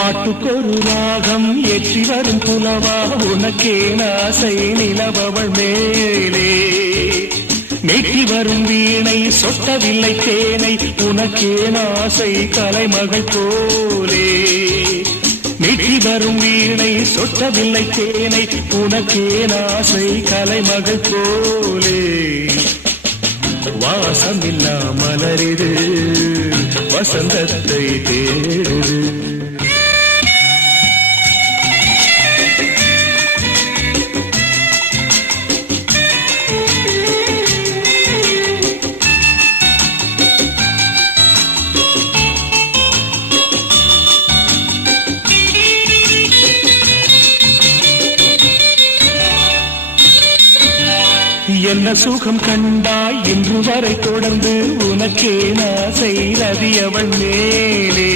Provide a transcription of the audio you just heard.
பாட்டுக்கொரு ராகம் ஏற்றி வரும் புலவா உனக்கே ஆசை நிலவவள் மேலே மேட்டி வரும் வீணை சொட்டவில்லை தேனை உனக்கே ஆசை கலைமகள் போலே மேட்டி வரும் வீணை சொட்டவில்லை தேனை உனக்கே ஆசை கலைமகள் போலே வாசமில்லா மலரிது வசந்தத்தை தேடுது என்ன சுகம் கண்டாய் இன்று வரை தொடர்ந்து உனக்கே ஆசை ரதி அவள் மேலே